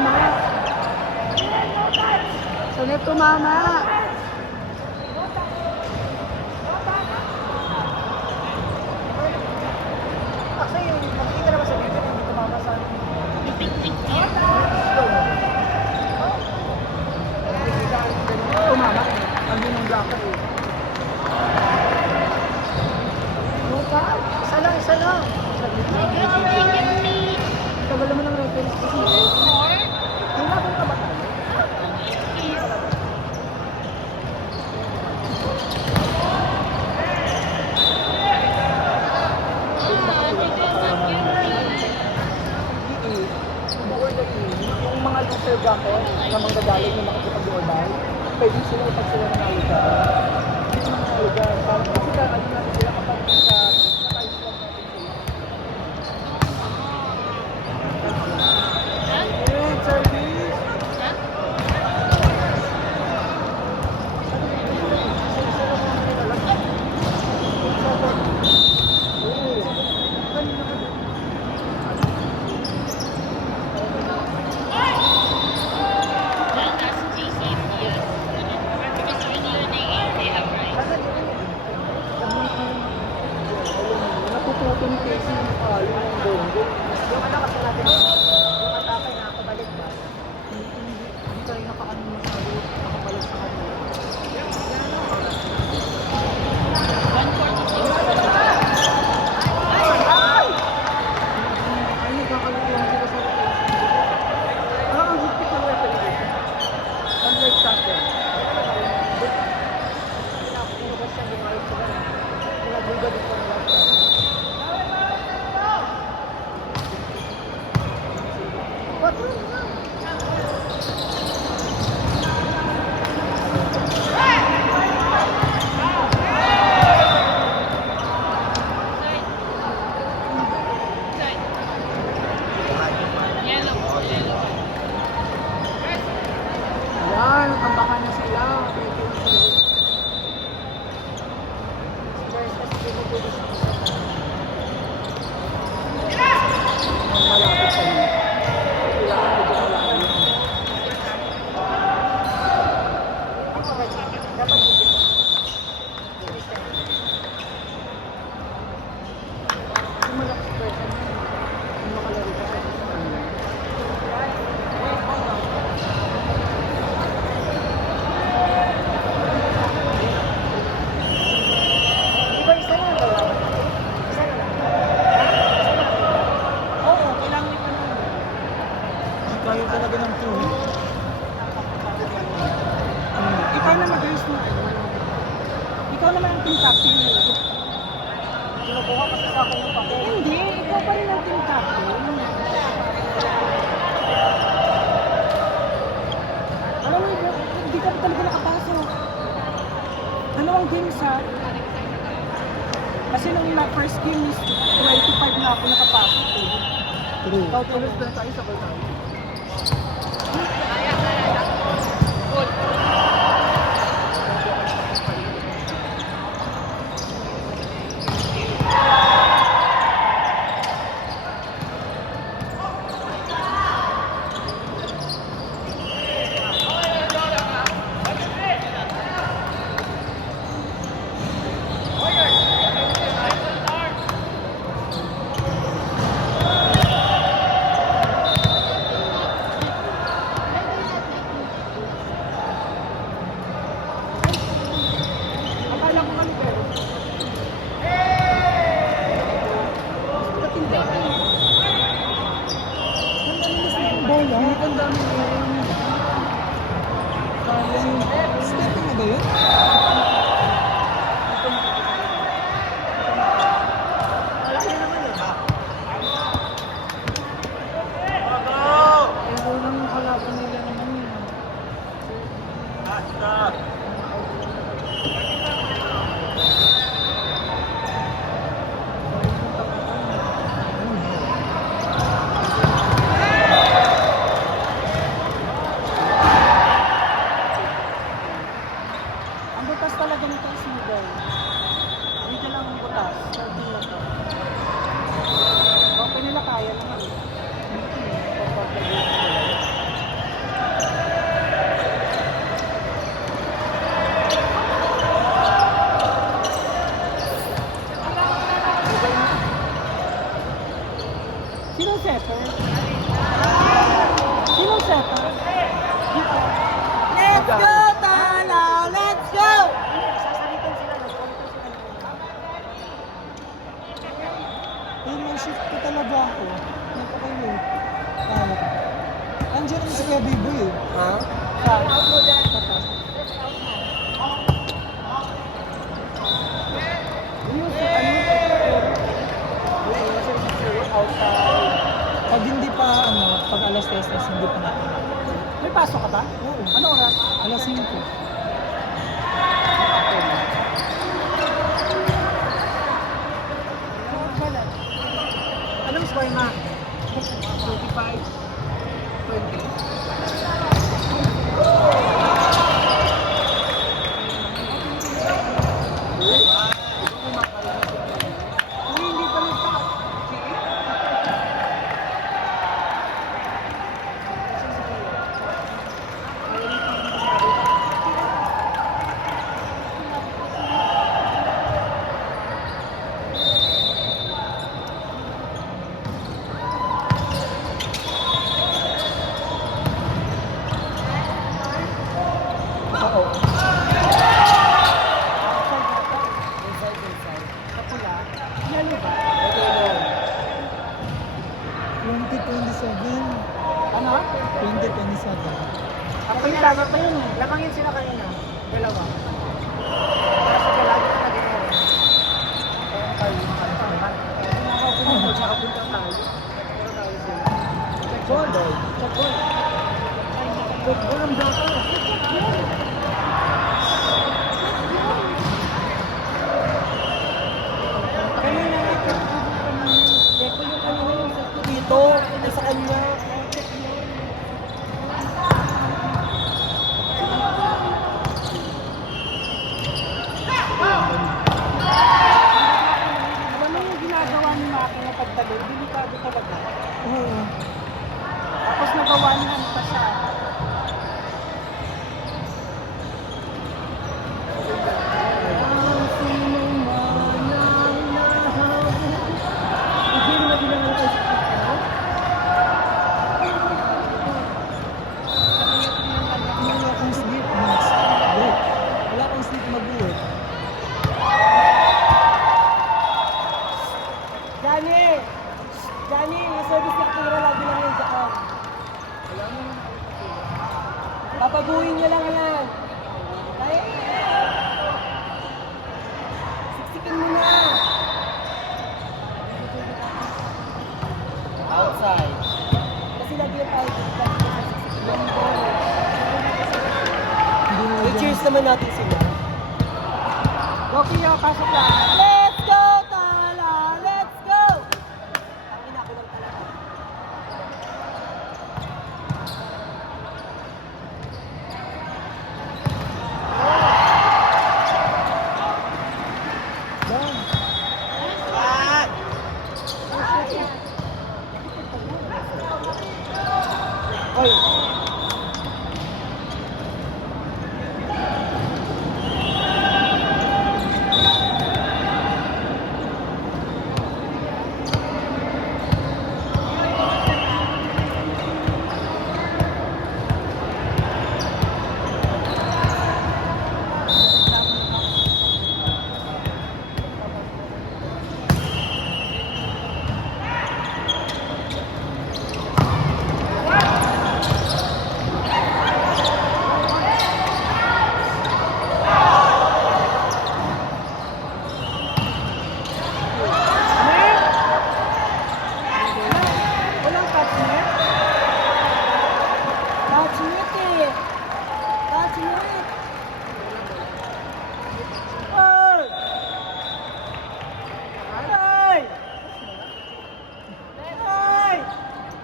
tumama. Sunod tumama. Actually, makikita naman sa video, hindi tumama sa akin. Tumama. Ang yun ang blocker eh. Isa lang, isa lang. Tagal naman ng reference kasi. May laban ka ba tayo? Yung mga loser bracket na manggagaling yung makikipag-order, pwede sila pag sila nangalugan. Hindi sila nangalugan. Kasi ano natin sila kapag sa time slot natin sila. Good service! Natututun kasi yung bongo. Yung ano kasi natin, yung atake na nakabalik ba? Hindi tayo nakakanin masyado nakabalik sa kanila. Ay, nagkakalukuhan sila sa ang higpit ng referee. Unlike sa atin. Pinapulubas sa buhay sila. Pinabuga din po nila. Yan, tambakan na sila. Malapit sa inyo. Kailangan medyo malayo. Dapat yung malakas person yung makalaro ka sa kanila. Iba isa na lang. Isa na lang. Oo, kailangan ito na. Kaya talaga ng tuwi. Ikaw na mag-ayos mo. Ikaw naman ang team captain mo. Kinukuha kasi sa akin yung papel. Hindi, ikaw pa rin ang team captain. Alam mo, hindi ka talaga nakapasok. Ano ang games ha? Kasi nung first game is 25 na ako nakapasok. True. Ikaw tulos na tayo sa tayo. Sino setter? Sino setter? Let's go, Tala! Let's go! Sasalitan sila. Nagpalitan sila. Eh, may shift ko talaga ako. Napakayo. Kaya. Andiyan naman si Kuya Biboy eh. Ha? Pag hindi pa, pag alas 3, hindi pa natin. May pasok ka ba? Oo. Ano oras? Alas 5. Anong score na? 25. 20. Hindi pa nagpa. Oo. Kapula. Yellow ba? Yellow. 2027. Ano? 2027. Ako yung tama pa yun eh. Lamang yun sila kanina. Dalawa. Kasi palagi na naging yun. Kaya tayo yung nakakapunta tayo. Pero tayo sila. Checkball. Checkball. Checkball ang bata. Kanina nga, checkball yung kanina yung dito. Nasa kanya. Alam mo yung ginagawa ni Maki na pagtalog, delikado talaga. Oo. Tapos nagawa niya ang pa siya. Wala akong sleep. Mag-work. Wala akong sleep mag-work. Johnny! Johnny, yung service na tira lagi lang yan dyan. Papaguhin niya lang yan. Kaya siksikin mo na. Outside. Kasi lagi yung out. Hindi na lang. Cheers naman natin sila. Okay, pasok lang. Let's go, Tala! Let's go! Ang ina ko lang talaga. Oy! Walang catchment? Catchment eh! Catchment!